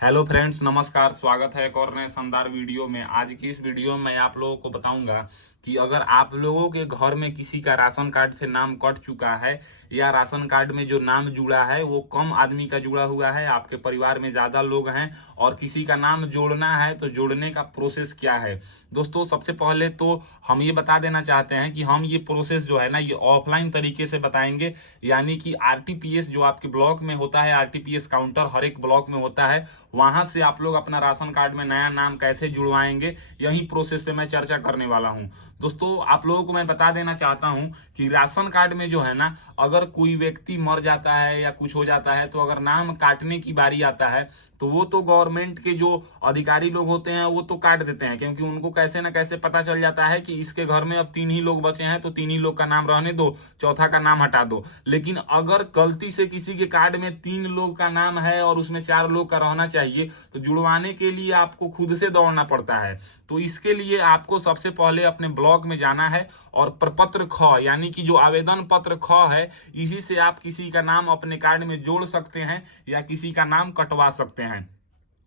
Hello friends, नमस्कार। स्वागत है एक और नए शानदार वीडियो में। आज की इस वीडियो में मैं आप लोगों को बताऊंगा कि अगर आप लोगों के घर में किसी का राशन कार्ड से नाम कट चुका है या राशन कार्ड में जो नाम जुड़ा है वो कम आदमी का जुड़ा हुआ है, आपके परिवार में ज़्यादा लोग हैं और किसी का नाम जोड़ना है, तो जोड़ने का प्रोसेस क्या है। दोस्तों, सबसे पहले तो हम ये बता देना चाहते हैं कि हम ये प्रोसेस जो है ना, ये ऑफलाइन तरीके से बताएंगे। यानी कि आरटीपीएस जो आपके ब्लॉक में होता है, आरटीपीएस काउंटर हर एक ब्लॉक में होता है, वहां से आप लोग अपना राशन कार्ड में नया नाम कैसे जुड़वाएंगे, यही प्रोसेस पे मैं चर्चा करने वाला हूं। दोस्तों, आप लोगों को मैं बता देना चाहता हूं कि राशन कार्ड में जो है ना, अगर कोई व्यक्ति मर जाता है या कुछ हो जाता है, तो अगर नाम काटने की बारी आता है तो वो तो गवर्नमेंट के जो अधिकारी लोग होते हैं वो तो काट देते हैं, क्योंकि उनको कैसे ना कैसे पता चल जाता है कि इसके घर में अब 3 ही लोग बचे हैं, तो 3 ही लोग का नाम रहने दो, चौथा का नाम हटा दो। लेकिन अगर गलती से किसी के कार्ड में 3 लोग का नाम है और उसमें 4 लोग का रहना चाहिए, तो जुड़वाने के लिए आपको खुद से दौड़ना पड़ता है। तो इसके लिए आपको सबसे पहले अपने ब्लॉक में जाना है और प्रपत्र ख यानी कि जो आवेदन पत्र ख है, इसी से आप किसी का नाम अपने कार्ड में जोड़ सकते हैं या किसी का नाम कटवा सकते हैं।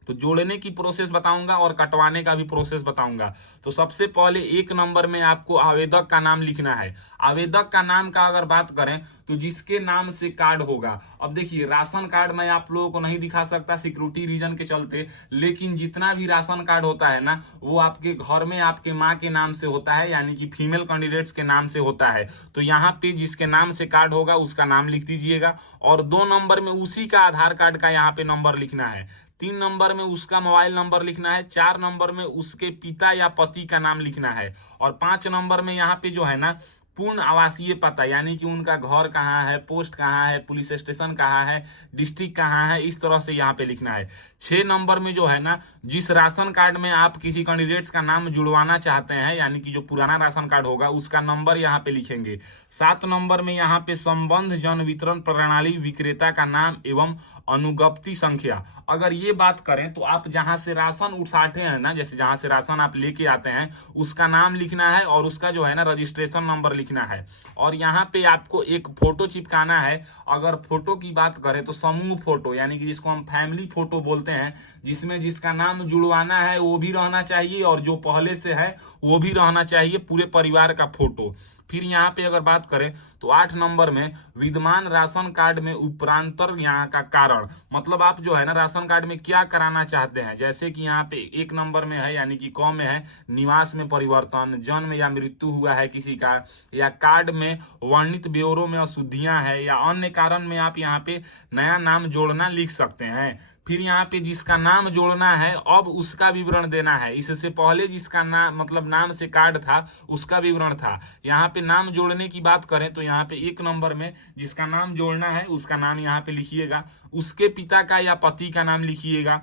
तो जोड़ने की प्रोसेस बताऊंगा और कटवाने का भी प्रोसेस बताऊंगा। तो सबसे पहले 1 नंबर में आपको आवेदक का नाम लिखना है। आवेदक का नाम का अगर बात करें तो जिसके नाम से कार्ड होगा, अब देखिए राशन कार्ड मैं आप लोगों को नहीं दिखा सकता सिक्योरिटी रीजन के चलते, लेकिन जितना भी राशन कार्ड होता है ना, वो आपके घर में आपके माँ के नाम से होता है, यानी कि फीमेल कैंडिडेट्स के नाम से होता है। तो यहाँ पे जिसके नाम से कार्ड होगा उसका नाम लिख दीजिएगा, और 2 नंबर में उसी का आधार कार्ड का यहाँ पे नंबर लिखना है। 3 नंबर में उसका मोबाइल नंबर लिखना है। 4 नंबर में उसके पिता या पति का नाम लिखना है। और 5 नंबर में यहाँ पे जो है ना, पूर्ण आवासीय पता, यानी कि उनका घर कहाँ है, पोस्ट कहाँ है, पुलिस स्टेशन कहाँ है, डिस्ट्रिक्ट कहाँ है, इस तरह से यहाँ पे लिखना है। 6 नंबर में जो है ना, जिस राशन कार्ड में आप किसी कैंडिडेट्स का नाम जुड़वाना चाहते हैं, यानी कि जो पुराना राशन कार्ड होगा उसका नंबर यहाँ पे लिखेंगे। 7 नंबर में यहाँ पे संबंध जन वितरण प्रणाली विक्रेता का नाम एवं अनुज्ञप्ति संख्या। अगर ये बात करें तो आप जहां से राशन उठाते हैं ना, जैसे जहां से राशन आप लेके आते हैं, उसका नाम लिखना है और उसका जो है ना रजिस्ट्रेशन नंबर लिखना है। और यहाँ पे आपको एक फोटो चिपकाना है। अगर फोटो की बात करें तो समूह फोटो, यानी कि जिसको हम फैमिली फोटो बोलते हैं, जिसमें जिसका नाम जुड़वाना है वो भी रहना चाहिए और जो पहले से है वो भी रहना चाहिए, पूरे परिवार का फोटो। फिर यहाँ पे अगर बात करें तो 8 नंबर में विद्यमान राशन कार्ड में उपरांतर यहाँ का कारण, मतलब आप जो है ना राशन कार्ड में क्या कराना चाहते हैं। जैसे कि यहाँ पे 1 नंबर में है, यानी कि क में है निवास में परिवर्तन, जन्म या मृत्यु हुआ है किसी का, या कार्ड में वर्णित ब्यौरों में अशुद्धियां है, या अन्य कारण में आप यहाँ पे नया नाम जोड़ना लिख सकते हैं। फिर यहाँ पे जिसका नाम जोड़ना है अब उसका विवरण देना है। इससे पहले जिसका नाम मतलब नाम से कार्ड था उसका विवरण था। यहाँ पे नाम जोड़ने की बात करें तो यहाँ पे 1 नंबर में जिसका नाम जोड़ना है उसका नाम यहाँ पे लिखिएगा, उसके पिता का या पति का नाम लिखिएगा,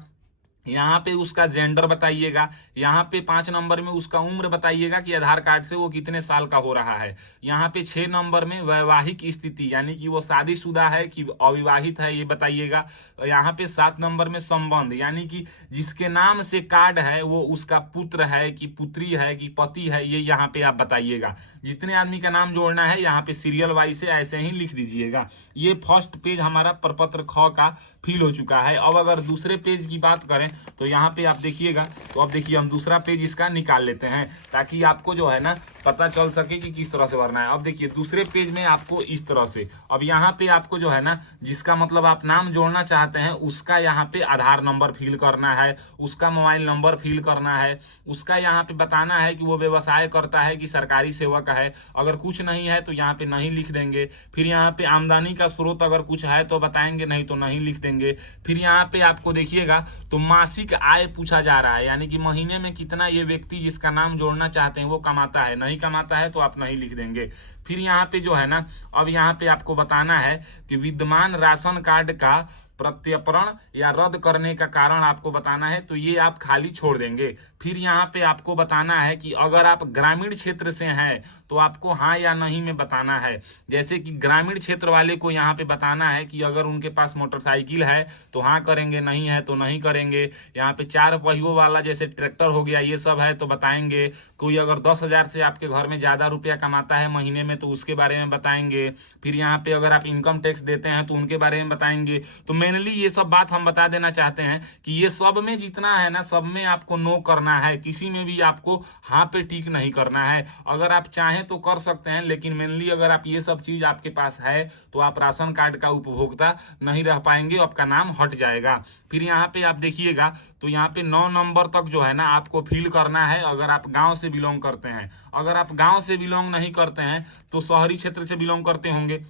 यहाँ पे उसका जेंडर बताइएगा, यहाँ पे 5 नंबर में उसका उम्र बताइएगा कि आधार कार्ड से वो कितने साल का हो रहा है। यहाँ पे 6 नंबर में वैवाहिक स्थिति, यानी कि वो शादीशुदा है कि अविवाहित है, ये बताइएगा। यहाँ पे 7 नंबर में संबंध, यानी कि जिसके नाम से कार्ड है वो उसका पुत्र है कि पुत्री है कि पति है, ये यहाँ पे आप बताइएगा। जितने आदमी का नाम जोड़ना है यहाँ पे सीरियल वाइज से ऐसे ही लिख दीजिएगा। ये फर्स्ट पेज हमारा प्रपत्र ख का फिल हो चुका है। अब अगर दूसरे पेज की बात करें तो यहाँ पे आप देखिएगा, तो अब देखिए हम दूसरा पेज इसका निकाल लेते हैं ताकि आपको जो है ना पता चल सके कि किस तरह से भरना है। अब देखिए दूसरे पेज में आपको इस तरह से, अब यहाँ पे आपको जो है ना जिसका मतलब आप नाम जोड़ना चाहते हैं उसका यहाँ पे आधार नंबर फिल करना है, उसका मोबाइल नंबर फिल करना है, उसका यहाँ पे बताना है कि वो व्यवसाय करता है कि सरकारी सेवक है। अगर कुछ नहीं है तो यहाँ पे नहीं लिख देंगे। फिर यहाँ पे आमदनी का स्रोत अगर कुछ है तो बताएंगे, नहीं तो नहीं लिख देंगे। फिर यहाँ पे आपको देखिएगा तो मासिक आय पूछा जा रहा है, यानी कि महीने में कितना ये व्यक्ति जिसका नाम जोड़ना चाहते हैं वो कमाता है, नहीं कमाता है तो आप नहीं लिख देंगे। फिर यहाँ पे जो है ना, अब यहाँ पे आपको बताना है कि विद्यमान राशन कार्ड का प्रत्यर्पण या रद्द करने का कारण आपको बताना है, तो ये आप खाली छोड़ देंगे। फिर यहाँ पे आपको बताना है कि अगर आप ग्रामीण क्षेत्र से हैं तो आपको हाँ या नहीं में बताना है। जैसे कि ग्रामीण क्षेत्र वाले को यहाँ पे बताना है कि अगर उनके पास मोटरसाइकिल है तो हाँ करेंगे, नहीं है तो नहीं करेंगे। यहाँ पे 4 पहियों वाला जैसे ट्रैक्टर हो गया ये सब है तो बताएंगे। कोई अगर 10,000 से आपके घर में ज्यादा रुपया कमाता है महीने में तो उसके बारे में बताएंगे। फिर यहाँ पे अगर आप इनकम टैक्स देते हैं तो उनके बारे में बताएंगे। तो मेनली ये सब बात हम बता देना चाहते हैं कि ये सब में जितना है ना, सब में आपको नो करना है, किसी में भी आपको हाँ पे टिक नहीं करना है। अगर आप चाहें तो कर सकते हैं, लेकिन मेनली अगर आप ये सब चीज आपके पास है तो आप राशन कार्ड का उपभोक्ता नहीं रह पाएंगे, आपका नाम हट जाएगा। फिर यहाँ पे आप देखिएगा तो यहाँ पे 9 नंबर तक जो है ना आपको फिल करना है, अगर आप गांव से बिलोंग करते हैं। अगर आप गांव से बिलोंग नहीं करते हैं तो शहरी क्षेत्र से बिलोंग करते होंगे,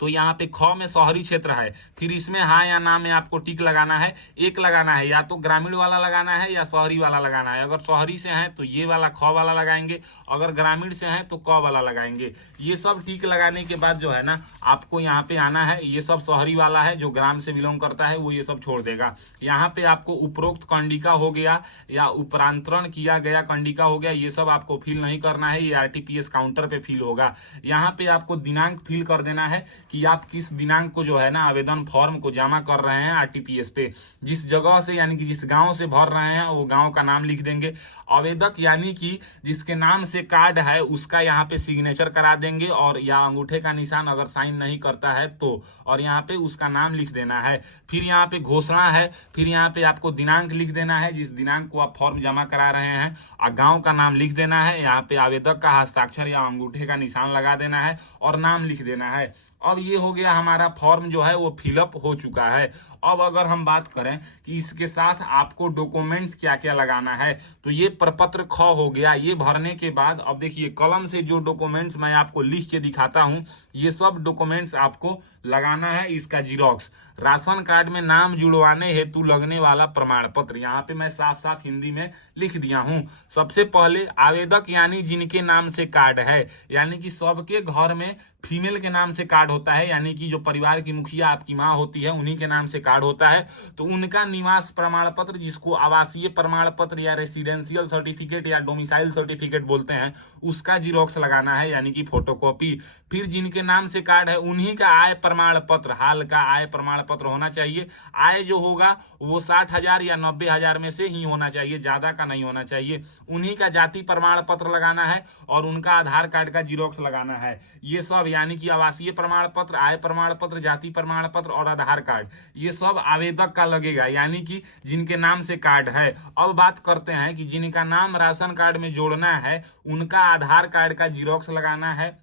तो यहाँ पे ख में शहरी क्षेत्र है, फिर इसमें हाँ या ना में आपको टिक लगाना है, एक लगाना है, या तो ग्रामीण वाला लगाना है या शहरी वाला लगाना है। अगर शहरी से हैं तो ये वाला ख वाला लगाएंगे, अगर ग्रामीण से हैं तो क वाला लगाएंगे। ये सब टिक लगाने के बाद जो है ना आपको यहाँ पे आना है। ये सब शहरी वाला है, जो ग्राम से बिलोंग करता है वो ये सब छोड़ देगा। यहाँ पे आपको उपरोक्त कंडिका हो गया या उपरांतरण किया गया कंडिका हो गया, ये सब आपको फिल नहीं करना है, ये आरटीपीएस काउंटर पे फिल होगा। यहाँ पे आपको दिनांक फिल कर देना है कि आप किस दिनांक को जो है ना आवेदन फॉर्म को जमा कर रहे हैं आरटीपीएस पे। जिस जगह से यानी कि जिस गांव से भर रहे हैं वो गांव का नाम लिख देंगे। आवेदक यानी कि जिसके नाम से कार्ड है उसका यहाँ पे सिग्नेचर करा देंगे, और या अंगूठे का निशान अगर साइन नहीं करता है तो, और यहाँ पे उसका नाम लिख देना है। फिर यहाँ पे घोषणा है, फिर यहाँ पे आपको दिनांक लिख देना है जिस दिनांक को आप फॉर्म जमा करा रहे हैं, और गाँव का नाम लिख देना है। यहाँ पे आवेदक का हस्ताक्षर या अंगूठे का निशान लगा देना है और नाम लिख देना है। अब ये हो गया, हमारा फॉर्म जो है वो फिलअप हो चुका है। अब अगर हम बात करें कि इसके साथ आपको डॉक्यूमेंट्स क्या क्या लगाना है, तो ये प्रपत्र ख हो गया। ये भरने के बाद अब देखिए कलम से जो डॉक्यूमेंट्स मैं आपको लिख के दिखाता हूं, ये सब डॉक्यूमेंट्स आपको लगाना है। इसका जीरोक्स, राशन कार्ड में नाम जुड़वाने हेतु लगने वाला प्रमाण पत्र, यहाँ पे मैं साफ साफ हिंदी में लिख दिया हूँ। सबसे पहले आवेदक यानी जिनके नाम से कार्ड है, यानी कि सबके घर में फीमेल के नाम से कार्ड होता है, यानी कि जो परिवार की मुखिया आपकी माँ होती है उन्हीं के नाम से कार्ड होता है, तो उनका निवास प्रमाण पत्र, जिसको आवासीय प्रमाण पत्र या रेसिडेंशियल सर्टिफिकेट या डोमिसाइल सर्टिफिकेट बोलते हैं, उसका जीरोक्स लगाना है, यानी कि फोटोकॉपी। फिर जिनके नाम से कार्ड है उन्हीं का आय प्रमाण पत्र, हाल का आय प्रमाण पत्र होना चाहिए। आय जो होगा वो 60,000 या 90,000 में से ही होना चाहिए, ज्यादा का नहीं होना चाहिए। उन्हीं का जाति प्रमाण पत्र लगाना है और उनका आधार कार्ड का जीरोक्स लगाना है। ये सब यानी कि आवासीय प्रमाण पत्र, आय प्रमाण पत्र, जाति प्रमाण पत्र और आधार कार्ड, ये सब आवेदक का लगेगा, यानी कि जिनके नाम से कार्ड है। अब बात करते हैं कि जिनका नाम राशन कार्ड में जोड़ना है उनका आधार कार्ड का जीरोक्स लगाना है।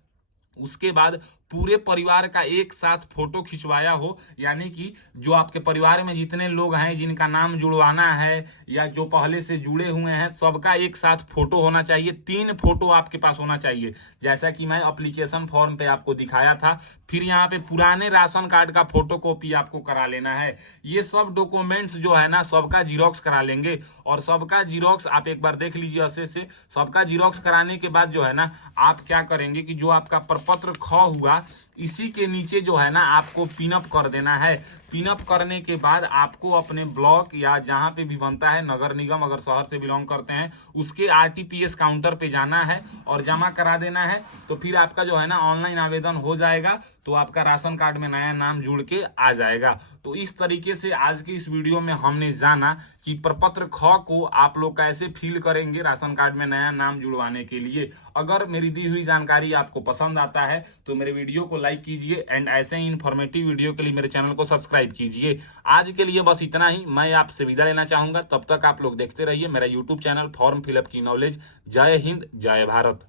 उसके बाद पूरे परिवार का एक साथ फोटो खिंचवाया हो, यानी कि जो आपके परिवार में जितने लोग हैं जिनका नाम जुड़वाना है या जो पहले से जुड़े हुए हैं, सबका एक साथ फोटो होना चाहिए। 3 फोटो आपके पास होना चाहिए, जैसा कि मैं एप्लीकेशन फॉर्म पे आपको दिखाया था। फिर यहाँ पे पुराने राशन कार्ड का फोटो कॉपी आपको करा लेना है। ये सब डॉक्यूमेंट्स जो है ना सबका जीरोक्स करा लेंगे, और सबका जीरोक्स आप एक बार देख लीजिए अच्छे से। सबका जीरोक्स कराने के बाद जो है ना आप क्या करेंगे कि जो आपका प्रपत्र ख हुआ इसी के नीचे जो है ना आपको पिनअप कर देना है। पिनअप करने के बाद आपको अपने ब्लॉक या जहां पे भी बनता है, नगर निगम अगर शहर से बिलोंग करते हैं, उसके आरटीपीएस काउंटर पे जाना है और जमा करा देना है। तो फिर आपका जो है ना ऑनलाइन आवेदन हो जाएगा, तो आपका राशन कार्ड में नया नाम जुड़ के आ जाएगा। तो इस तरीके से आज की इस वीडियो में हमने जाना कि प्रपत्र ख को आप लोग कैसे फिल करेंगे राशन कार्ड में नया नाम जुड़वाने के लिए। अगर मेरी दी हुई जानकारी आपको पसंद आता है तो मेरे वीडियो को लाइक कीजिए, एंड ऐसे ही इन्फॉर्मेटिव वीडियो के लिए मेरे चैनल को सब्सक्राइब कीजिए। आज के लिए बस इतना ही, मैं आपसे विदा लेना चाहूंगा। तब तक आप लोग देखते रहिए मेरा यूट्यूब चैनल फॉर्म फिलअप की नॉलेज। जय हिंद, जय भारत।